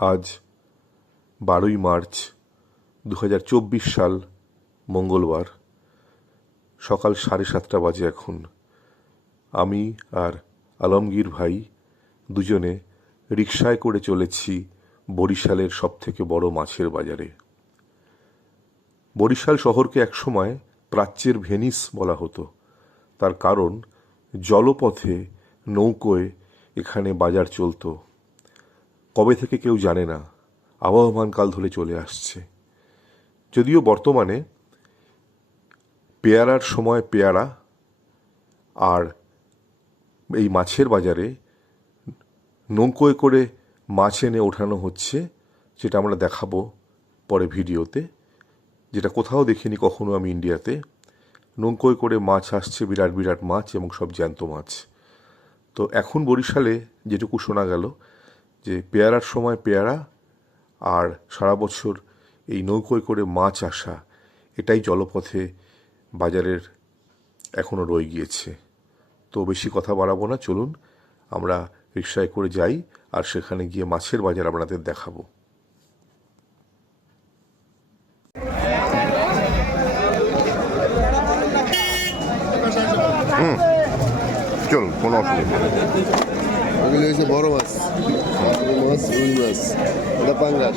আজ 12ই মার্চ 2024 সাল মঙ্গলবার সকাল 7:30 বাজে এখন। আমি আর আলমগীর ভাই দুজনে রিকশায় করে চলেছি বরিশালের সবথেকে বড় মাছের বাজারে। বরিশাল শহরকে একসময় প্রাচ্যের ভেনিস বলা হতো। তার কারণ জলপথে নৌকোয় এখানে বাজার চলত। কবে থেকে কেউ জানে না, আবহমান কাল ধরে চলে আসছে। যদিও বর্তমানে পেয়ারার সময় পেয়ারা, আর এই মাছের বাজারে নৌকোয় করে মাছ এনে ওঠানো হচ্ছে, যেটা আমরা দেখাবো পরে ভিডিওতে, যেটা কোথাও দেখিনি কখনো আমি ইন্ডিয়াতে। নৌকোয় করে মাছ আসছে, বিরাট বিরাট মাছ এবং সব জ্যান্ত মাছ। তো এখন বরিশালে যেটুকু শোনা গেল যে পেয়ারার সময় পেয়ারা আর সারা বছর এই নৌকোয় করে মাছ আসা, এটাই জলপথে বাজারের এখনও রয়ে গিয়েছে। তো বেশি কথা বাড়াবো না, চলুন আমরা রিকশায় করে যাই আর সেখানে গিয়ে মাছের বাজার আপনাদের দেখাবো। চলুন, কোনো অসুবিধা নেই। এগুলো হচ্ছে বড় মাছ, মাছ রুই মাছ, এটা পাঙ্গাস,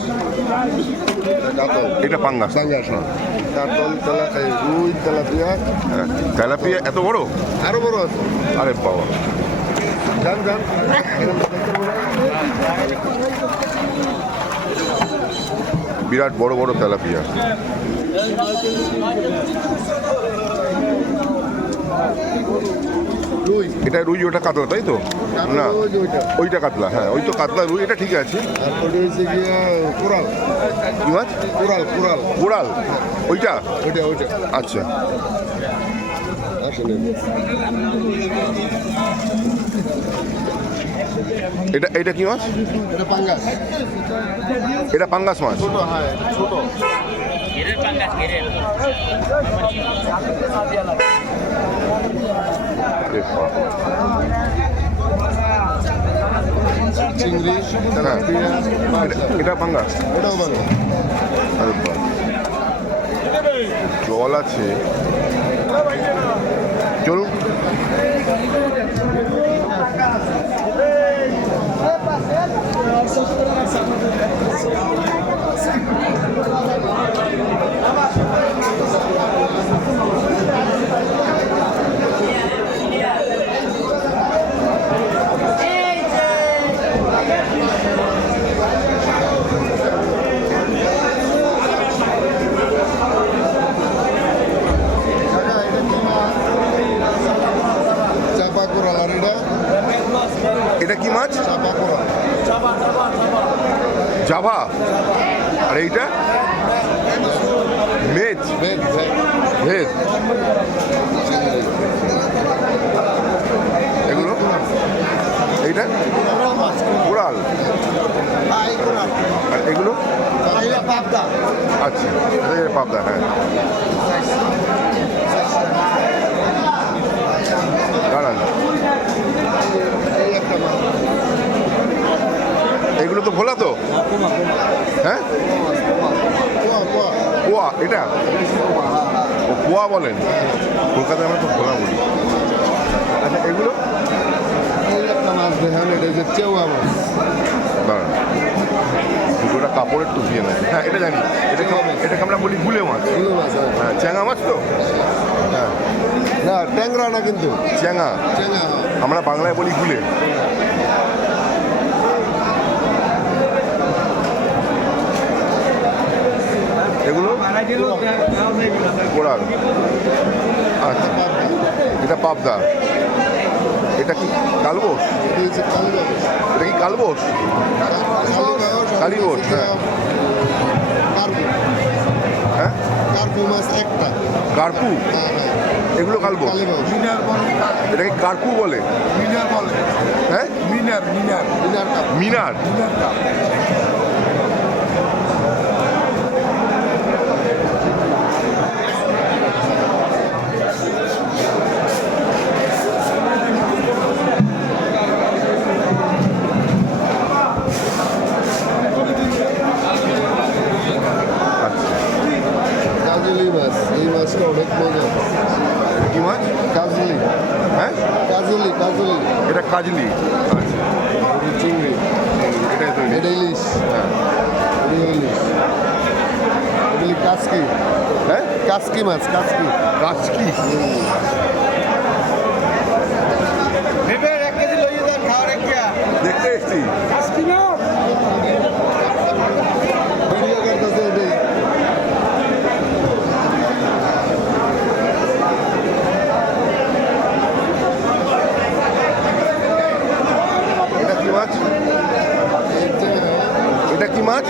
এটা কাতল, এটা পাঙ্গাস। পাঙ্গাস না, কাতল, রুই, তেলাপিয়া। তেলাপিয়া এত বড়? আরো বড় আছে। আরে বাবা, যান যান, বিরাট বড় বড় তেলাপিয়া। রুই, এটা রুই, ওটা কাতলা, তাই তো? না, ওই যে ওইটা। ওইটা কাতলা, হ্যাঁ ওই তো কাতলা, রুই এটা ঠিক আছে। আর ওটা হচ্ছে গিয়া কোরাল, কি মাছ? কোরাল, কোরাল, কোরাল, ওইটা? ওইটা ওইটা। আচ্ছা, আসলে এটা এটা কি মাছ? এটা পাঙ্গাস, এটা পাঙ্গাস মাছ। ছোট, হ্যাঁ ছোট। আরে বাবা। চিংড়ি, তেলাপিয়া, এটা পাঙ্গাস? এটাও বাংলা। আরে বাবা, জল আছে। চলুন। চাপা কোরাল, আর এটা কি মাছ? চাপা কোরাল, জাভা। আর এইটা মেজ, ভেদ ভেদ, ভেজ। এগুলো, এইটা কোরাল। আর এগুলো? আচ্ছা, এটা পাবদা। হ্যাঁ, দাঁড়ান, এগুলো তো ভোলা তো? হ্যাঁ, পোয়া। এটা ও পোয়া বলেন, কলকাতায় আমরা তো ভোলা বলি। আচ্ছা, এগুলো? মাছ দেখেন, এটা হচ্ছে চেউয়া মাছ। দাঁড়ান, দুটোটা কাপড়ের টুকিয়ে নেয়। হ্যাঁ, এটা জানি। এটাকে আমরা বলি গুলে মাছ। এগুলো মাছ, হ্যাঁ, চ্যাঙা মাছ তো? হ্যাঁ, না ট্যাংরা না, কিন্তু চ্যাঙা চ্যাংরা। আমরা বাংলায় বলি গুলে। এগুলো কোরাল। আচ্ছা, এটা পাবদা। এটা কি কালবোস? এটা হচ্ছে কালীবাউস। এটা কি কালবোস? কালীবাউস, হ্যাঁ। কার্পু, হ্যাঁ, কার্পু মাছ একটা। কার্পু, হ্যাঁ হ্যাঁ, এগুলো কালবোস। কালীবাউস। এটাকে কার্পু বলে? হ্যাঁ, মিনার কাপ। মিনার। কাজলি, আচ্ছা, চিংড়ি, এটাই তো এটা ইলিশ, হ্যাঁ এটা ইলিশ, এগুলি কাচকি, হ্যাঁ কাচকি মাছ, কাচকি। কাজকি। দেখতে এসছি। ভিডিও করতেছে এটাই। এটা কি মাছ? এটা কি মাছ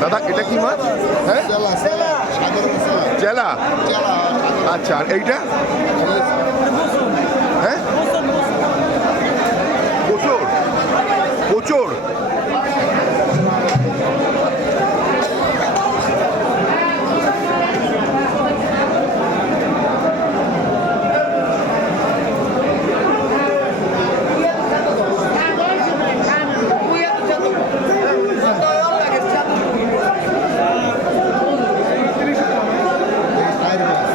দাদা, এটা কি মাছ? হ্যাঁ, চেলা, চেলা, সাধারণ চেলা, চেলা, চেলা, আচ্ছা। আর এইটা? হ্যাঁ, কোচর, কোচর। আয়ের মাছ,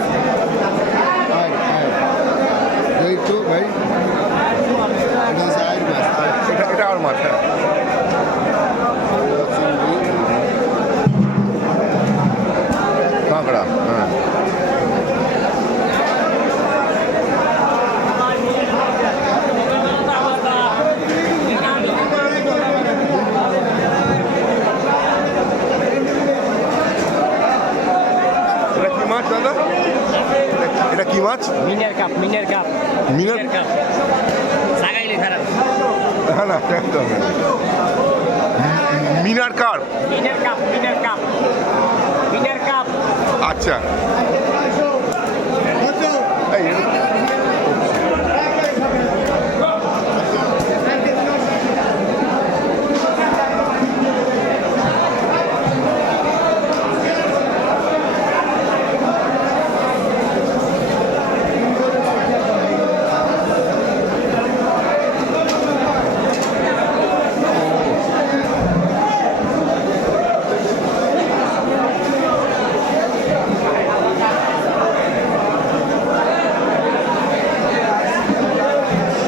আয়ের, আয়ের। এই তো ভাই, এটা হচ্ছে আয়ের মাছ, আয়ের। এটা আর মাছ, হ্যাঁ। চিংড়ি, কাঁকড়া, হ্যাঁ। এটা কি মাছ দাদা? এটা কি মাছ? মিনের কাপ, মিনের কাপ, মিনার, মিনের কাপ। সাগাইলে খারাপ। হ্যাঁ না, একদম মিনার কার, মিনের কাপ, মিনের কাপ, মিনের কাপ। আচ্ছা। এই,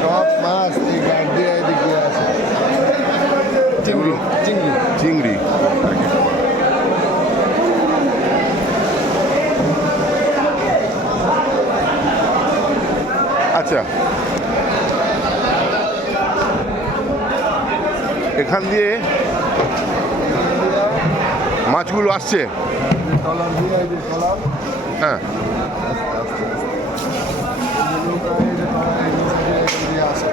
সব মাছ এই গাড় দিয়ে এদিকে আছে। চিংড়ি, চিংড়ি। চিংড়ি। আচ্ছা, এখান দিয়ে মাছগুলো আসছে, ট্রলার দিয়ে এই যে ট্রলার, হ্যাঁ। আস্তে আস্তে আস্তে। এই যে নৌকা, এই যে ট্রলার, এই নৌকা দিয়ে এখান দিয়ে আসে।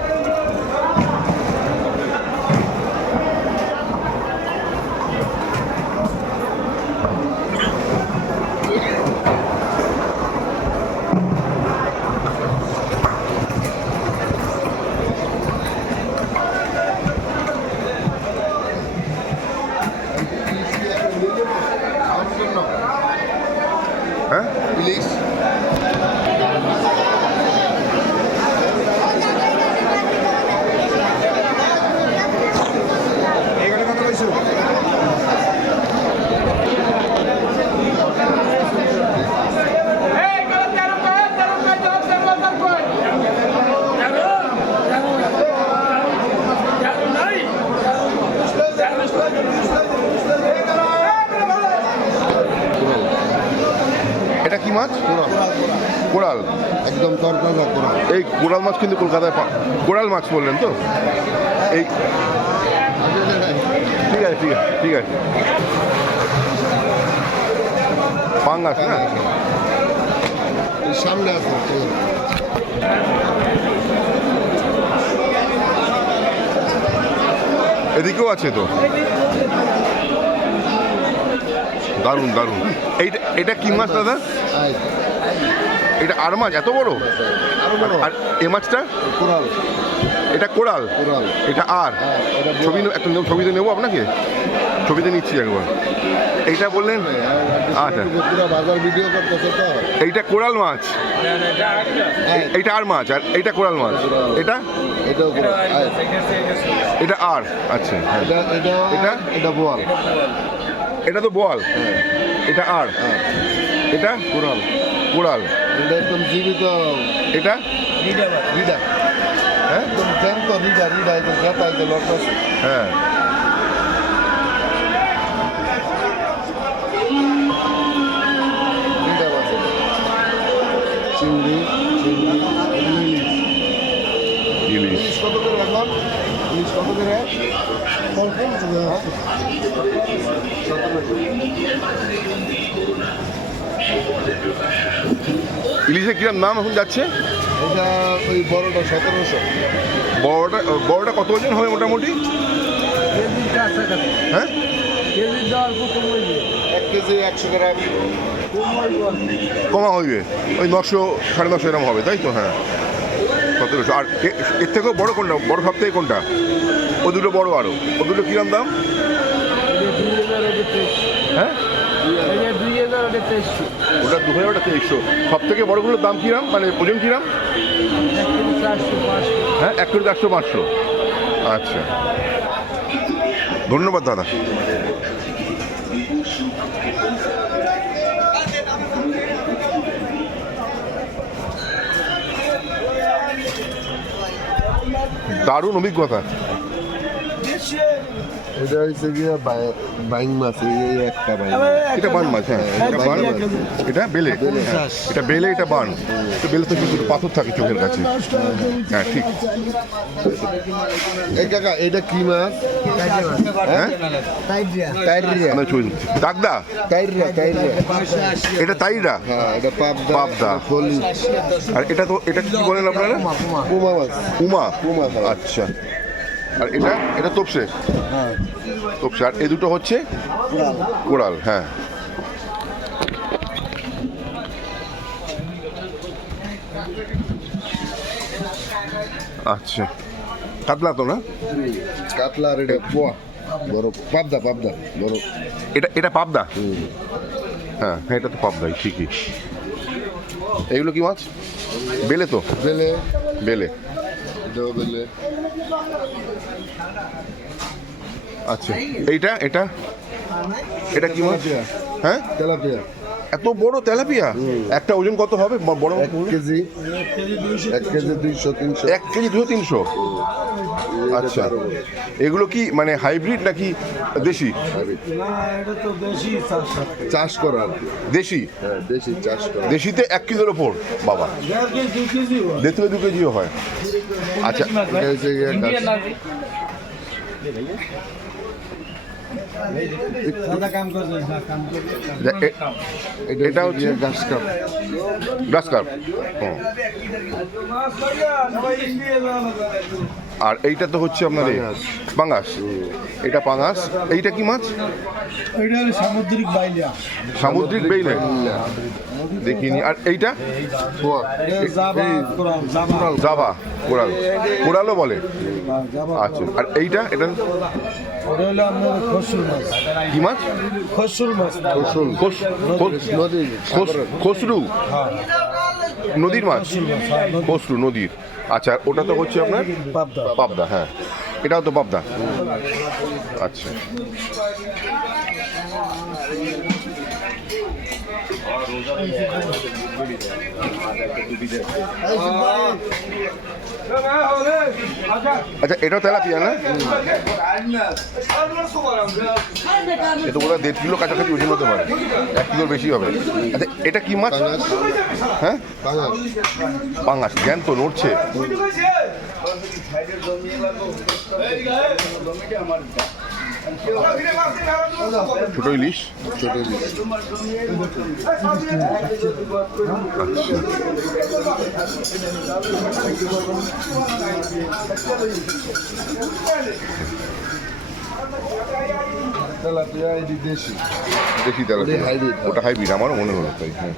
হ্যাঁ, ইলিশ, এখানে কত কইছো? এটা কি মাছ? Coral, coral. একদম তরতাজা কোরাল। এই কোরাল মাছ কিন্তু কলকাতায় কোরাল মাছ বললেন তো? এই, ঠিক আছে, ঠিক আছে, ঠিক আছে। পাঙ্গাস না? এই সামনে আছে কোরাল। এদিকেও আছে তো, দারুণ দারুণ। এইটা, এটা কি মাছ দাদা? আয়, এটা আর মাছ এত বড়? আরো বড় আর এ মাছটা? কোরাল, এটা কোরাল, কোরাল। এটা আর হ্যাঁ, এটা ছবি একটা ছবিতে নেবো আপনাকে, ছবিতে নিচ্ছি একবার। এইটা বললেন, আচ্ছা, পুরো বাজার ভিডিও করতেছে তো। এইটা কোরাল মাছ, হ্যাঁ, এইটা আর মাছ, আর এইটা কোরাল মাছ। এটা, এটাও কোরাল। আয়, এটা আর, আচ্ছা। এটা এটা এটা? এটা বোয়াল। এটা তো বোয়াল, হ্যাঁ, এটা আর, হ্যাঁ, এটা কোরাল। কোরাল, এটা একদম জীবিত এটা বিডা। একদম জ্যান্ত রিডা একদম গাতা একদম লট আছে। হ্যাঁ রিডা আছে। চিংড়ি চিংড়ি ইলিশ। ইলিশ ইলিশ কত করে এখন? ইলিশ কত করে? ইলিশের কিরম দাম এখন যাচ্ছে? এটা ওই বড়টা 1700। বড়টা বড়টা কত ওজন হয় মোটামুটি? হ্যাঁ 1 কেজি 100 গ্রাম। কমা হইবে ওই 900 950 এরকম হবে তাই তো? হ্যাঁ 1700। আর এর থেকেও বড় কোনটা? বড় সব থেকে কোনটা? ও দুটো বড় আরো। ও দুটো কিরম দাম? হ্যাঁ ওটা 2000, ওটা 2300। সব থেকে বড়গুলোর দাম কিরাম, মানে ওজন কিরাম? হ্যাঁ 1 কেজি 400 500। আচ্ছা ধন্যবাদ দাদা। দারুণ অভিজ্ঞতা। এটা হচ্ছে গিয়ে বাইং মাছ, এই একটা বাইং। এটা বান মাছ, হ্যাঁ এটা বান। এটা বেলে, হ্যাঁ, এটা বেলে, এটা বান। তো বেলে তো কিন্তু পাথর থাকে চোখের কাছে। হ্যাঁ ঠিক। এই কাকা এটা কি মাছ? হ্যাঁ টাইরিয়া। আমরা চুন দাগদা, টাইরিয়া টাইরিয়া। এটা তাইরা। হ্যাঁ এটা পাবদা। পাবদা। ফলি। আর এটা তো, এটা কি বলেন আপনারা? পুমা মাছ। উমা। পুমা, হ্যাঁ। আচ্ছা। আর এটা, এটা তোপসে। হ্যাঁ তোপসে। আর এই দুটো হচ্ছে কোরাল। হ্যাঁ আচ্ছা। কাতলা তো না? কাতলা। আর এটা পোয়া বড়। পাবদা পাবদা বড়। এটা এটা পাবদা। হ্যাঁ হ্যাঁ এটা তো পাবদাই ঠিকই। এইগুলো কি মাছ? বেলে তো? বেলে। বেলে। এটাও বেলে। আচ্ছা এইটা, এটা এটা কি মাছ? হ্যাঁ তেলাপিয়া। এত বড় তেলাপিয়া? একটা ওজন কত হবে বড়? 1 কেজি 200 300। 1 কেজি 200 300। আচ্ছা এগুলো কি মানে হাইব্রিড নাকি দেশি? চাষ করা আর কি। দেশি। হ্যাঁ দেশি চাষ করা। দেশিতে 1 কিলোর ওপর বাবা। 1.5 থেকে 2 কেজিও হয়। আচ্ছা এটা হচ্ছে গিয়ে এটা হচ্ছে গাছ কাপ। গ্রাস কার্প। আর এইটা তো হচ্ছে আপনার পাঙ্গাস। এটা পাঙ্গাস। এইটা কি মাছ? এটা হলো সামুদ্রিক বাইলা। সামুদ্রিক বেইলে দেখিনি। আর এইটা পোয়া। Java coral. কোরালও বলে। আচ্ছা আর এইটা, এটা ওটা হলো আপনার খসুর মাছ। কি মাছ? খসুর মাছ। রসুন। নদীর খসরু নদীর মাছ। খসরু নদীর। আচ্ছা ওটা তো হচ্ছে আপনার পাবদা। পাবদা। হ্যাঁ এটাও তো পাবদা। আচ্ছা আচ্ছা এটাও তেলাপিয়া না? এটা ওরা 1.5 কিলো কাছাকাছি ওজন হতে পারে, 1 কিলোর বেশি হবে। আচ্ছা এটা কি মাছ? হ্যাঁ পাঙাশ। পাঙ্গাস। জ্যান্ত নড়ছে। ছোট ইলিশ। ছোট ইলিশ। তেলাপিয়া এটি দেশি। দেশি তেলাপিয়া। ওটা hybrid। ওটা হাইব্রিড আমারও মনে হলো তাই। হ্যাঁ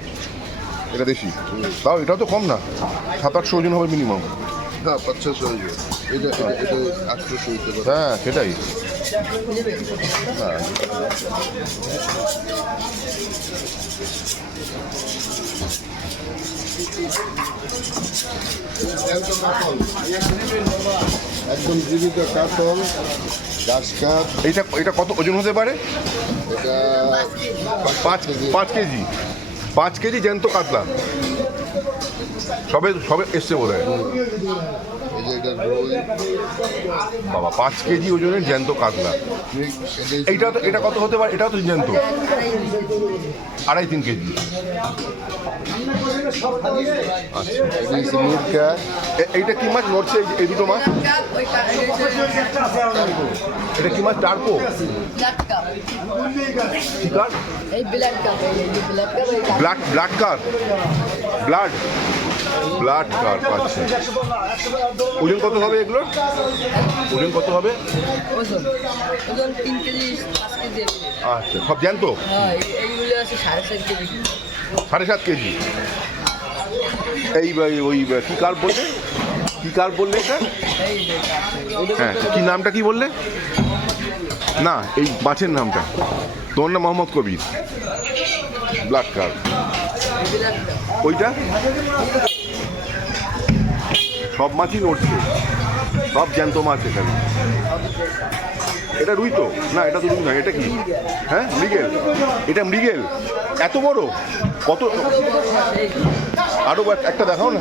এটা দেশি। তাও এটাও তো কম না, 700-800 ওজন হবে মিনিমাম। হ্যাঁ 500 হয়ে যাবে। এটা 800 হইতে পারে। হ্যাঁ সেটাই। হ্যাঁ একদম জীবিত কাতল। ঘাস কাপ। এইটা, এটা কত ওজন হতে পারে? এটা 5 কেজি। 5 কেজি জ্যান্ত কাতলা। সবে সবে এসছে বোধ হয়। এই যে এটা রুই, বাবা 5 কেজি ওজনের জ্যান্ত কাতলা। এইটা তো এটা কত হতে পারে? এটাও তো জ্যান্ত, 2.5-3 কেজি। আচ্ছা, মুরগা, এইটা কি মাছ নড়ছে? এই দুটো মাছ, এটা কি মাছ? টার্পো, কি কার? ব্লাড কার, ব্লাড কার। আচ্ছা, ওজন কত হবে এগুলোর? ওজন কত হবে? ওজন 3 কেজি 5 কেজি। আচ্ছা, সব জ্যান্ত? হ্যাঁ, এইগুলো আছে 7.5 কেজি। 7.5 কেজি। এই ওই কি কার বললে? কি কার বললে এটা? হ্যাঁ, কি নামটা কি বললে? না, এই মাছের নামটা। তোমার নাম মোহাম্মদ কবির। ব্লাড কার। ওইটা সব মাছই নড়ছে, সব জ্যান্ত মাছ এখানে। এটা রুই তো না? এটা তো রুই না, এটা কি? হ্যাঁ, মৃগেল। এটা মৃগেল, এত বড়? কত? আরো একটা দেখাও না।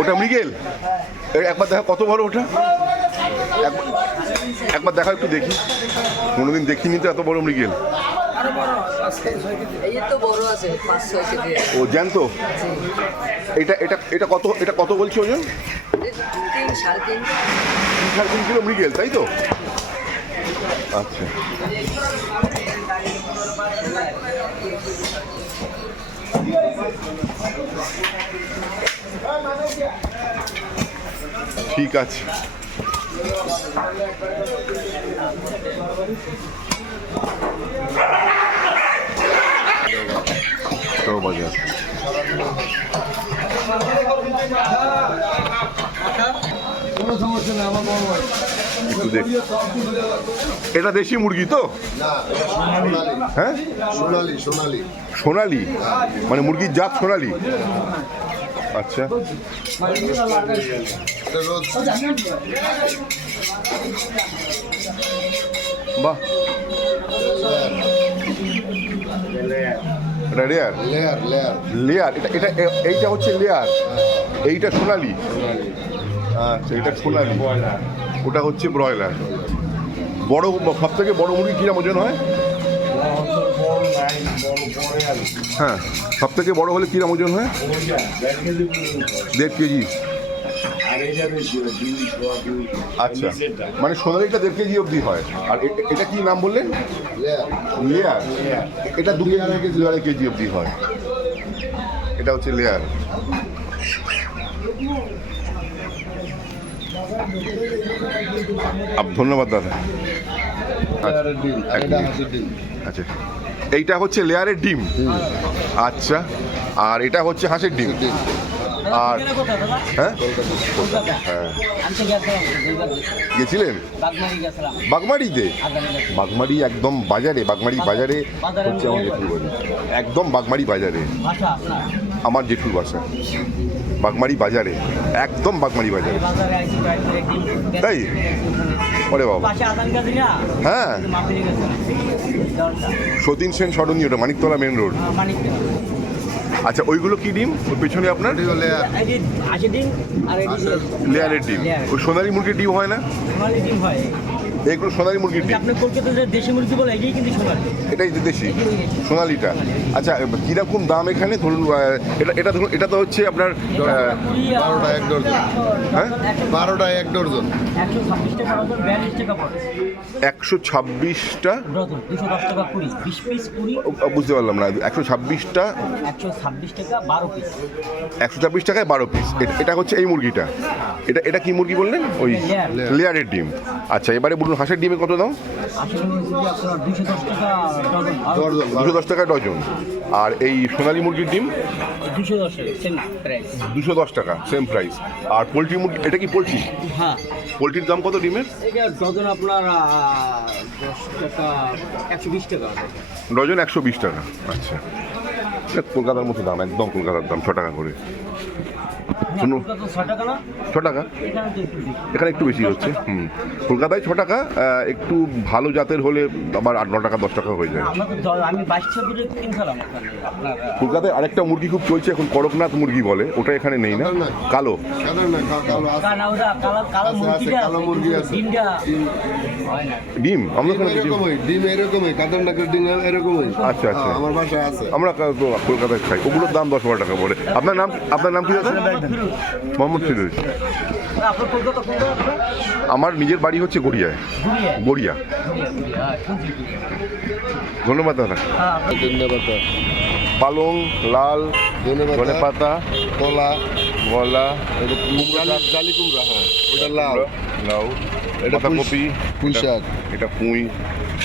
ওটা মৃগেল, একবার দেখা কত বড় ওটা। একবার দেখা একটু দেখি, কোনোদিন দেখিনি তো এত বড় মৃগেল। এই তো বড় আছে 5-6 কেজি। ও জ্যান্ত? এটা এটা এটা কত? এটা কত বলছো ওজন? 3-3.5 3 কিলো মৃগেল, তাই তো? আচ্ছা, ঠিক আছে। বাজার কোনো সমস্যা নেই, আমার বড় ভাই। একটু দেখ। এটা দেশি মুরগি তো? না, সোনালি, হ্যাঁ, সোনালি, সোনালি। সোনালি মানে মুরগির জাত সোনালি। আচ্ছা, এটা রোজ বাহ, এটা রেয়ার, লেয়ার, লেয়ার। লেয়ার। এটা এটা এইটা হচ্ছে লেয়ার, এইটা সোনালি। আচ্ছা, এটা সোনালি, ওটা হচ্ছে ব্রয়লার। বড়, সব থেকে বড় মুরগি কিরম ওজন হয়? হ্যাঁ, সব থেকে বড় হলে কিরম ওজন হয়? 1.5 কেজি। আচ্ছা, মানে সোনালিটা 1.5 কেজি অবধি হয়। আর এটা কি নাম বললেন? লেয়ার। লেয়ার। এটা 2.5 কেজি 2.5 কেজি অবধি হয়। এটা হচ্ছে লেয়ার। ধন্যবাদ দাদা। লেয়ারের ডিম, আর এটা হাঁসের ডিম। আচ্ছা, এইটা হচ্ছে লেয়ারের ডিম। আচ্ছা, আর এটা হচ্ছে হাঁসের ডিম। ডিম, আর হ্যাঁ, হ্যাঁ, গেছিলেন বাগমারিতে? বাগমারি একদম বাজারে, বাগমারি বাজারে হচ্ছে আমার জেঠুর বাড়ি, একদম বাগমারি বাজারে আমার জেঠুর বাসা। বাগমারি বাজারে, একদম বাগমারি বাজারে। তাই? ওরে বাবা, হ্যাঁ, সতীন সেন সরণি, ওটা মানিকতলা মেন রোড। আচ্ছা, ওইগুলো কি ডিম? ওর পেছনে আপনার এটাও লেয়ার। লেয়ারের ডিম। ওই সোনালি মুরগির ডিম হয় না? এগুলো সোনালি মুরগির ডিম। আপনার কলকাতার যে দেশি মুরগি বলে এটাই কিন্তু সোনালি। এটাই দেশি সোনালিটা। আচ্ছা, কিরকম দাম এখানে? ধরুন এটা এটা ধরুন, এটা তো হচ্ছে আপনার 12টা 1 ডজন। হ্যাঁ, 12টা 1 ডজন। 126 টাকা ডজন, 42 টাকা পড়ে 126টা ডজন, 210 টাকা 20 পিস 20। বুঝতে পারলাম না। 126টা 126 টাকা 12 পিস। 126 টাকায় 12 পিস। এটা হচ্ছে এই মুরগিটা। এটা এটা কি মুরগি বললেন? ওই লেয়ারের ডিম। আচ্ছা, এবারে বলুন হাঁসের ডিমের কত দাম? আসলে মুরগি আপনার 210 টাকা ডজন, ডজন, 210 টাকা ডজন। আর এই সোনালি মুরগির ডিম 210 সেম প্রাইস। 210 টাকা, সেম প্রাইস। আর পোলট্রি মুরগি, এটা কি পোলট্রি? হ্যাঁ, পোলট্রির দাম কত ডিমের? এটা ডজন আপনার 10 টাকা, 120 টাকা। ডজন 120 টাকা। আচ্ছা, এটা কলকাতার মতো দাম, একদম কলকাতার দাম, 6 টাকা করে। শুনুন, কলকাতা 6 টাকা না 6 টাকা, এখানে তো একটু বেশি। এখানে একটু বেশি হচ্ছে। কলকাতায় 6 টাকা, একটু ভালো জাতের হলে আবার 8-9 টাকা 10 টাকা হয়ে যায়। আমরা তো আমি 22-26 কিনছিলাম ওখানে আপনার কলকাতায় আরেকটা মুরগি খুব চলছে এখন, করকনাথ মুরগি বলে, ওটা এখানে নেই না, কালো। কালো না, কালো আছে। কানা ওটা কালো কালো আছে, মুরগিটা কালো মুরগি আছে। ডিমটা হয় না। ডিম আমরা ডিম এখানে এরকমই, ডিম এরকমই, কাতর নাকের ডিম এরকমই। আচ্ছা, আচ্ছা। আমার বাসায় আছে। আমরা কলকাতায় খাই, ওগুলোর দাম 10-12 টাকা পড়ে। আপনার নাম কি দাদা? মোহাম্মদ ফিরোজ। আপনার কলকাতা কোনটা আপনার? আমার নিজের বাড়ি হচ্ছে গড়িয়ায়। গড়িয়া। ধন্যবাদ দাদা। হ্যাঁ ধন্যবাদ। পালং, লাল, ধন্যবাদ। ধনেপাতা, কলা, গলা, এটা জালি কুমড়া, হ্যাঁ ওটা লাউ, লাউ, এটা বাঁধাকপি, পুঁই শাক, এটা পুঁই,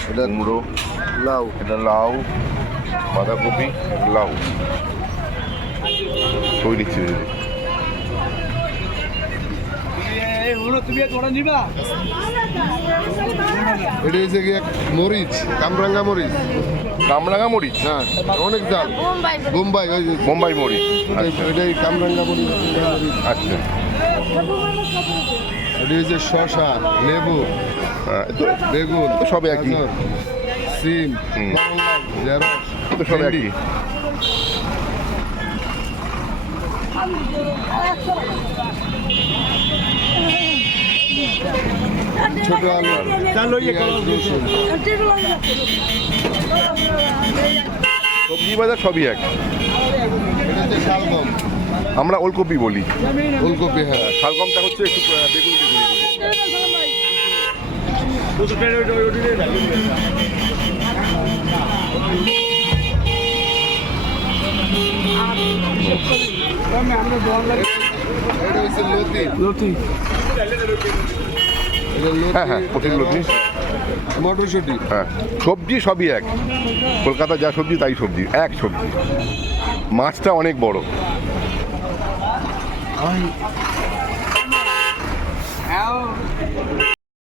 এটা কুমড়ো, লাউ, এটা লাউ, বাঁধাকপি, লাউ। ছবি নিচ্ছি দিদি। এটা হচ্ছে কি মরিচ, কামরাঙ্গা মরিচ, কামরাঙা মরিচ, হ্যাঁ অনেক জাল, বোম্বাই ওই যে বোম্বাই মরিচ। আচ্ছা, এটাই কামরাঙ্গা মরিচ। আচ্ছা। এটা হচ্ছে শসা, লেবু, বেগুন, তো সব একই। গাজর, সিম, হুম। করলা, ঢেঁড়স, তো সব ভেন্ডি। একই। ছোট আলু, পেঁয়াজ, রসুন। সবজি বাজার সবই এক। এটা হচ্ছে শালগম, আমরা ওলকপি বলি। ফুলকপি, হ্যাঁ শালগমটা হচ্ছে একটু বেগুন বেগুনি বলি। এটা হচ্ছে লতি, এটা হ্যাঁ, হ্যাঁ, কঠিন লতি। মটরশুঁটি। হ্যাঁ, সবজি সবই এক। কলকাতা যা সবজি তাই সবজি, এক সবজি। মাছটা অনেক বড়।